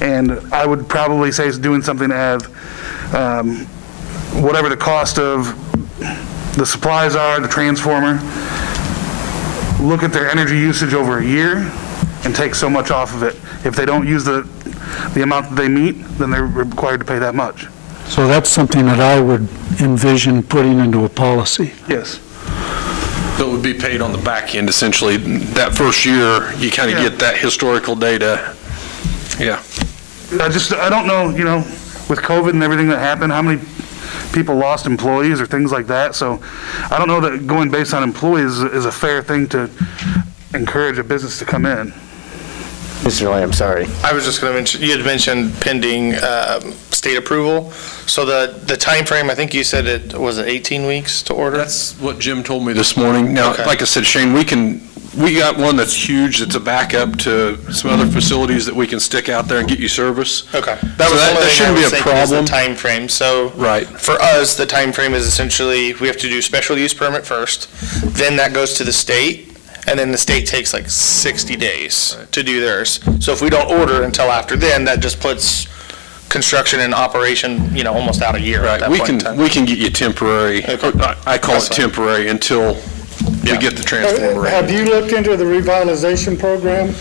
And I would probably say doing something to have whatever the cost of the supplies are, the transformer, look at their energy usage over a year and take so much off of it. If they don't use the amount that they meet, then they're required to pay that much. So that's something that I would envision putting into a policy. Yes. So it would be paid on the back end, essentially. That first year, you kind of get that historical data. Yeah. I don't know, with COVID and everything that happened, how many people lost employees or things like that. So I don't know that going based on employees is a fair thing to encourage a business to come in. Mr. Lamb, sorry. I was just going to mention, you had mentioned pending state approval. So the time frame, I think you said it was 18 weeks to order? That's what Jim told me this morning. Now, like I said, Shane, we got one that's huge, that's a backup to some other facilities that we can stick out there and get you service. Okay. That shouldn't be a problem. The time frame. So right. For us, the time frame is essentially we have to do special use permit first, then that goes to the state, and then the state takes like 60 days to do theirs. So if we don't order until after then, that just puts construction and operation, almost out a year. Right. At that we point can in time. We can get you temporary. Okay. I call it temporary until we get the transformer. Have you looked into the revitalization program?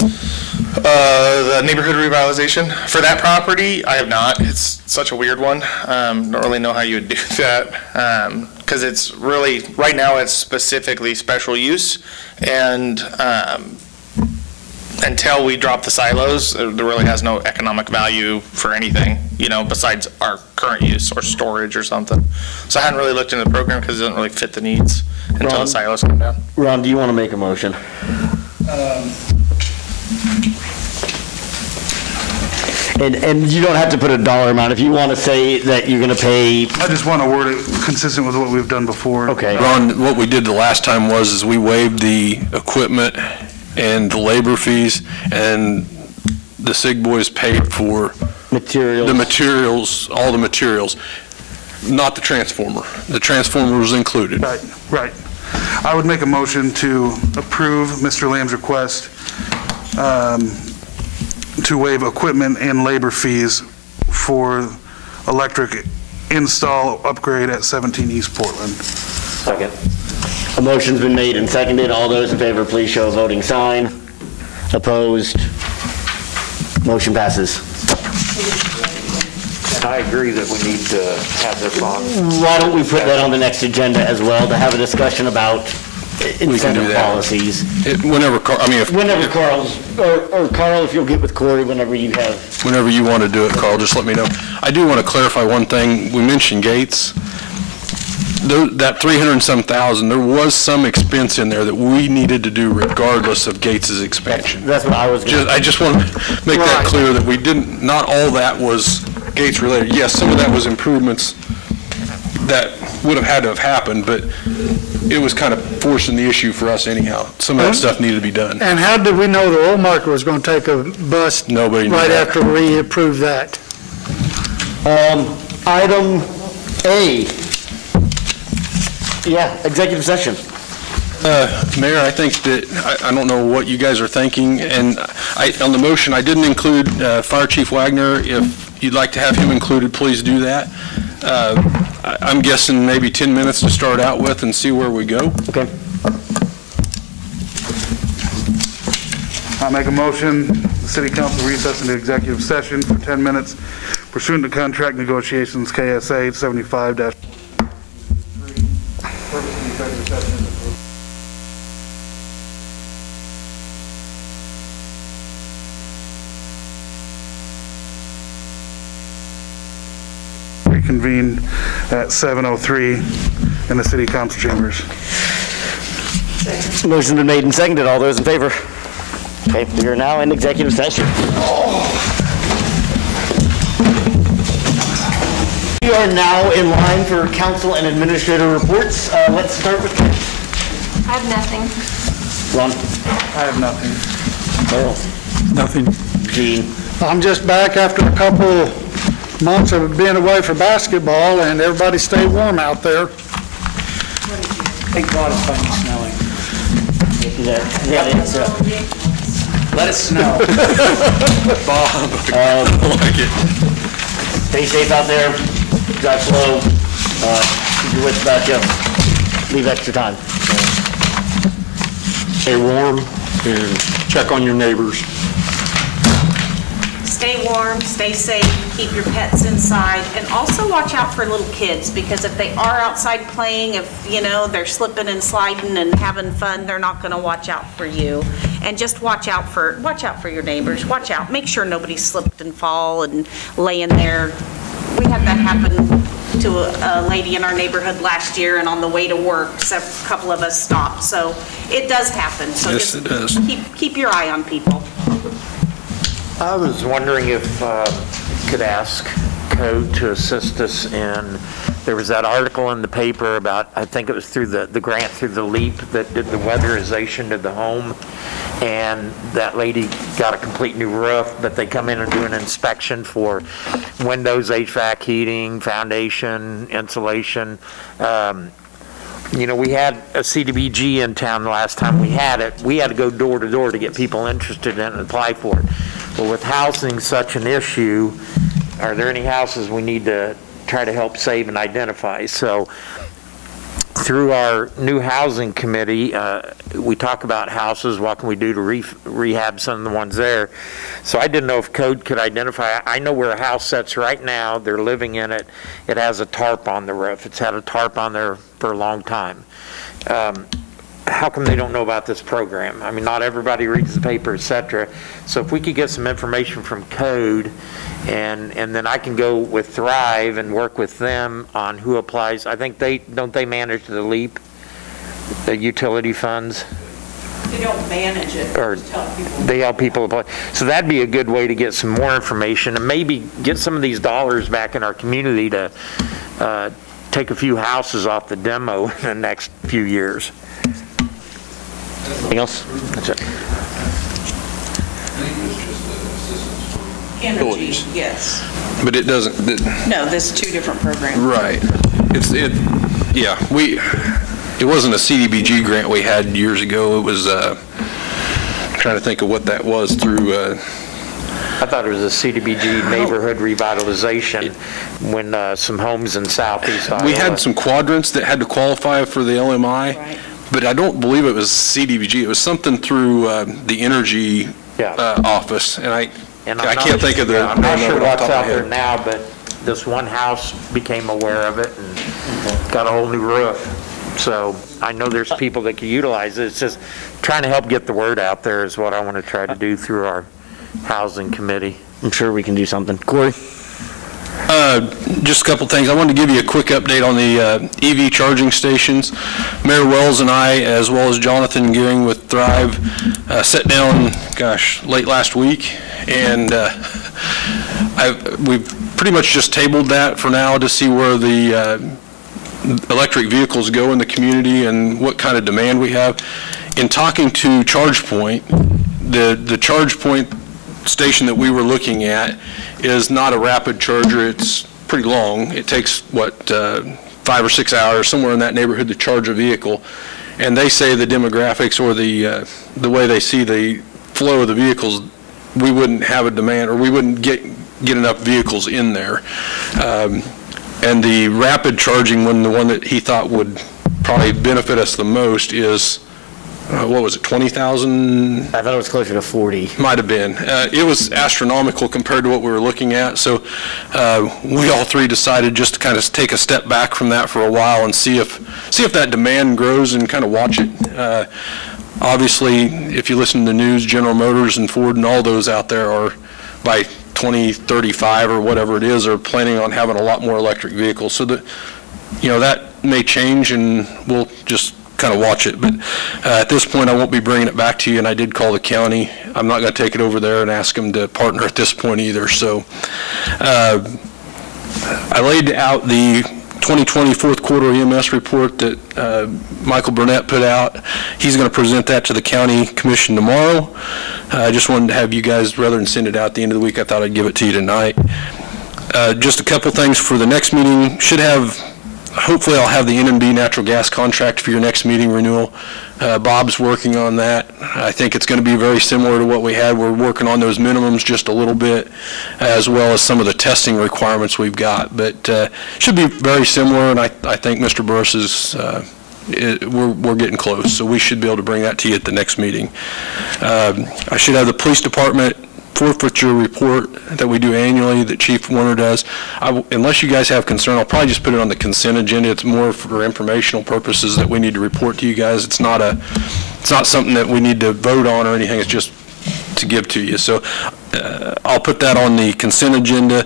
The neighborhood revitalization for that property, I have not. It's such a weird one. Don't really know how you would do that because it's really right now it's specifically special use, and until we drop the silos, there really has no economic value for anything, besides our current use or storage or something. So I hadn't really looked into the program because it doesn't really fit the needs until the silos come down. Ron, do you want to make a motion? And you don't have to put a dollar amount. If you want to say that you're going to pay... I just want to word it consistent with what we've done before. Okay. Ron, what we did the last time was we waived the equipment and the labor fees, and the SIG boys paid for materials. The materials, all the materials, not the transformer. The transformer was included. Right. I would make a motion to approve Mr. Lamb's request to waive equipment and labor fees for electric install upgrade at 17 East Portland. Second. A motion's been made and seconded. All those in favor, please show a voting sign. Opposed? Motion passes. And I agree that we need to have this on. Why don't we put that on the next agenda as well, to have a discussion about incentive policies? Whenever Carl's, or Carl, if you'll get with Corey whenever you have. Whenever you want to do it, Carl, just let me know. I do want to clarify one thing. We mentioned gates. That 300 and some thousand, there was some expense in there that we needed to do regardless of Gates's expansion. That's what I was going to I just want to make that clear that we didn't, not all that was Gates related. Yes, some of that was improvements that would have had to have happened, but it was kind of forcing the issue for us anyhow. Some of that stuff needed to be done. And how did we know the oil market was going to take a bust Nobody knew right that. after we approved that? Item A. Yeah, executive session. Mayor, I think that, I don't know what you guys are thinking, and on the motion, I didn't include Fire Chief Wagner. If you'd like to have him included, please do that. I'm guessing maybe 10 minutes to start out with and see where we go. Okay. I make a motion, the city council recess into executive session for 10 minutes pursuant to contract negotiations, KSA 75-. Reconvene at 7:03 in the city council chambers. Motion's been made and seconded. All those in favor? Okay, we are now in executive session. We are now in line for council and administrator reports. Let's start with Ken. I have nothing. Ron? I have nothing. Earl? Nothing. Gene? I'm just back after a couple months of being away for basketball, and everybody stay warm out there. Thank God it's finally snowing. Let it snow. Bob, I like it. Stay safe out there. Drive slow. Keep your wits about you. Leave extra time. Stay warm and check on your neighbors. stay warm, stay safe, keep your pets inside, and also watch out for little kids, because if they are outside playing, if, you know, they're slipping and sliding and having fun, they're not gonna watch out for you. And just watch out for your neighbors, watch out, make sure nobody slipped and fall and laying there. We had that happen to a lady in our neighborhood last year, and on the way to work, a couple of us stopped. So it does happen. So yes, just it does. Keep your eye on people. I was wondering if could ask Code to assist us in, there was that article in the paper about, I think it was through the grant through the LEAP that did the weatherization of the home, and that lady got a complete new roof, but they come in and do an inspection for windows, HVAC, heating, foundation, insulation. You know, we had a CDBG in town the last time we had it. We had to go door to door to get people interested in it and apply for it. But with housing such an issue, are there any houses we need to try to help save and identify? So through our new housing committee, we talk about houses, what can we do to rehab some of the ones there. So I didn't know if Code could identify. I know where a house sits right now, they're living in it, it has a tarp on the roof. It's had a tarp on there for a long time. How come they don't know about this program? I mean, not everybody reads the paper, et cetera. So if we could get some information from Code, and then I can go with Thrive and work with them on who applies. I think don't they manage the LEAP, the utility funds? They don't manage it, or they help people apply. So that'd be a good way to get some more information and maybe get some of these dollars back in our community to take a few houses off the demo in the next few years. Anything else? That's it. Energy, yes. But it doesn't. No, there's two different programs. Right. Yeah. It wasn't a CDBG grant we had years ago. It was. I'm trying to think of what that was through. I thought it was a CDBG neighborhood revitalization when some homes in southeast Iola. We had some quadrants that had to qualify for the LMI. Right. But I don't believe it was CDBG. It was something through the energy office, and I can't think of the. I'm not sure what's out there now, but this one house became aware of it and got a whole new roof. So I know there's people that can utilize it. It's just trying to help get the word out there is what I want to try to do through our housing committee. I'm sure we can do something. Corey? Just a couple things. I wanted to give you a quick update on the EV charging stations. Mayor Wells and I, as well as Jonathan Gearing with Thrive, sat down, late last week, and we've pretty much just tabled that for now to see where the electric vehicles go in the community and what kind of demand we have. In talking to ChargePoint, the ChargePoint station that we were looking at is not a rapid charger. It's pretty long. It takes, 5 or 6 hours, somewhere in that neighborhood, to charge a vehicle. And they say the demographics or the way they see the flow of the vehicles, we wouldn't have a demand, or we wouldn't get enough vehicles in there. And the rapid charging one, the one that he thought would probably benefit us the most is, what was it, 20,000? I thought it was closer to 40. Might have been. It was astronomical compared to what we were looking at. So we all three decided just to kind of take a step back from that for a while and see if that demand grows and kind of watch it. Obviously, if you listen to the news, General Motors and Ford and all those out there are, by 2035 or whatever it is, are planning on having a lot more electric vehicles. So that may change, and we'll just kind of watch it. But at this point, I won't be bringing it back to you, and I did call the county. I'm not going to take it over there and ask them to partner at this point either. So I laid out the 2020 fourth quarter EMS report that Michael Burnett put out. He's going to present that to the county commission tomorrow. I just wanted to have you guys, rather than send it out at the end of the week, I thought I'd give it to you tonight. Just a couple things for the next meeting. Hopefully I'll have the NMB natural gas contract for your next meeting renewal. Bob's working on that. I think it's going to be very similar to what we had. We're working on those minimums just a little bit, as well as some of the testing requirements we've got. But should be very similar, and I think Mr. Burris is, we're getting close, so we should be able to bring that to you at the next meeting. I should have the police department forfeiture report that we do annually that Chief Warner does. Unless you guys have concern, I'll probably just put it on the consent agenda. It's more for informational purposes that we need to report to you guys. It's not something that we need to vote on or anything. It's just to give to you. So I'll put that on the consent agenda.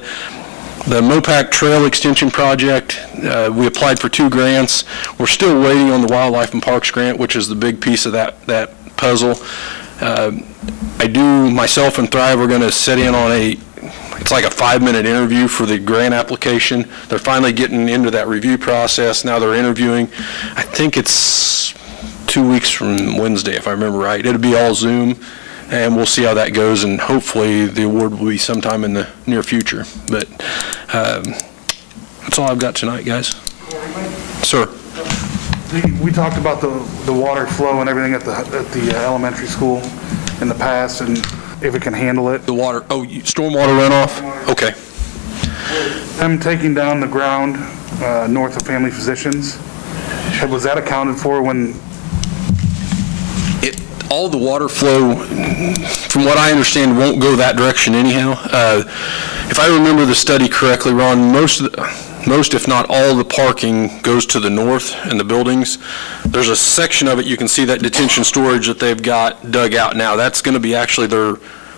The Mopac Trail Extension Project, we applied for 2 grants. We're still waiting on the Wildlife and Parks grant, which is the big piece of that puzzle. Myself and Thrive are going to set in on it's like a 5-minute interview for the grant application. They're finally getting into that review process. Now they're interviewing. I think it's 2 weeks from Wednesday, if I remember right. It'll be all Zoom, and we'll see how that goes, and hopefully the award will be sometime in the near future. But that's all I've got tonight, guys. Sir. We talked about the water flow and everything at the elementary school in the past, and if it can handle it. The water, stormwater runoff? Okay. Them taking down the ground north of Family Physicians, was that accounted for when? All the water flow, from what I understand, won't go that direction anyhow. If I remember the study correctly, Ron, most if not all the parking goes to the north in the buildings. There's a section of it, you can see that detention storage that they've got dug out now. That's going to be actually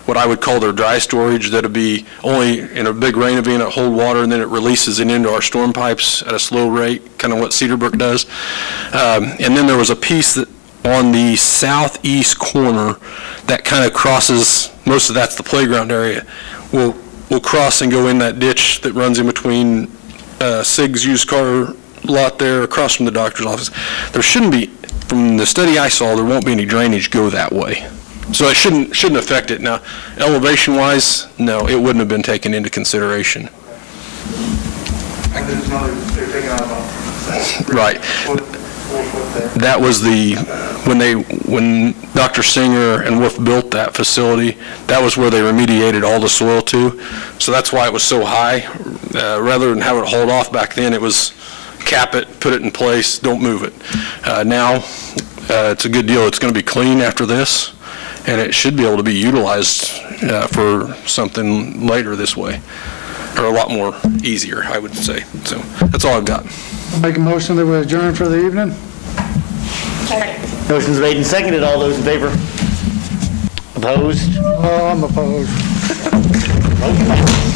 what I would call their dry storage. That'll be only in a big rain event, it hold water, and then it releases it into our storm pipes at a slow rate, kind of what Cedarbrook does. And then there was a piece that on the southeast corner that kind of crosses, most of that's the playground area, will cross and go in that ditch that runs in between Sig's used car lot there across from the doctor's office. There shouldn't be, from the study I saw, there won't be any drainage go that way. So it shouldn't affect it. Now, elevation-wise, no, it wouldn't have been taken into consideration. Right. That was when Dr. Singer and Wolf built that facility, that was where they remediated all the soil to. So that's why it was so high. Rather than have it hauled off back then, it was cap it, put it in place, don't move it. Now, it's a good deal. It's going to be clean after this, and it should be able to be utilized for something later this way, or a lot more easier, I would say. So that's all I've got. Make a motion that we adjourn for the evening. Motion's made and seconded. All those in favor? Opposed? Oh, I'm opposed. Okay.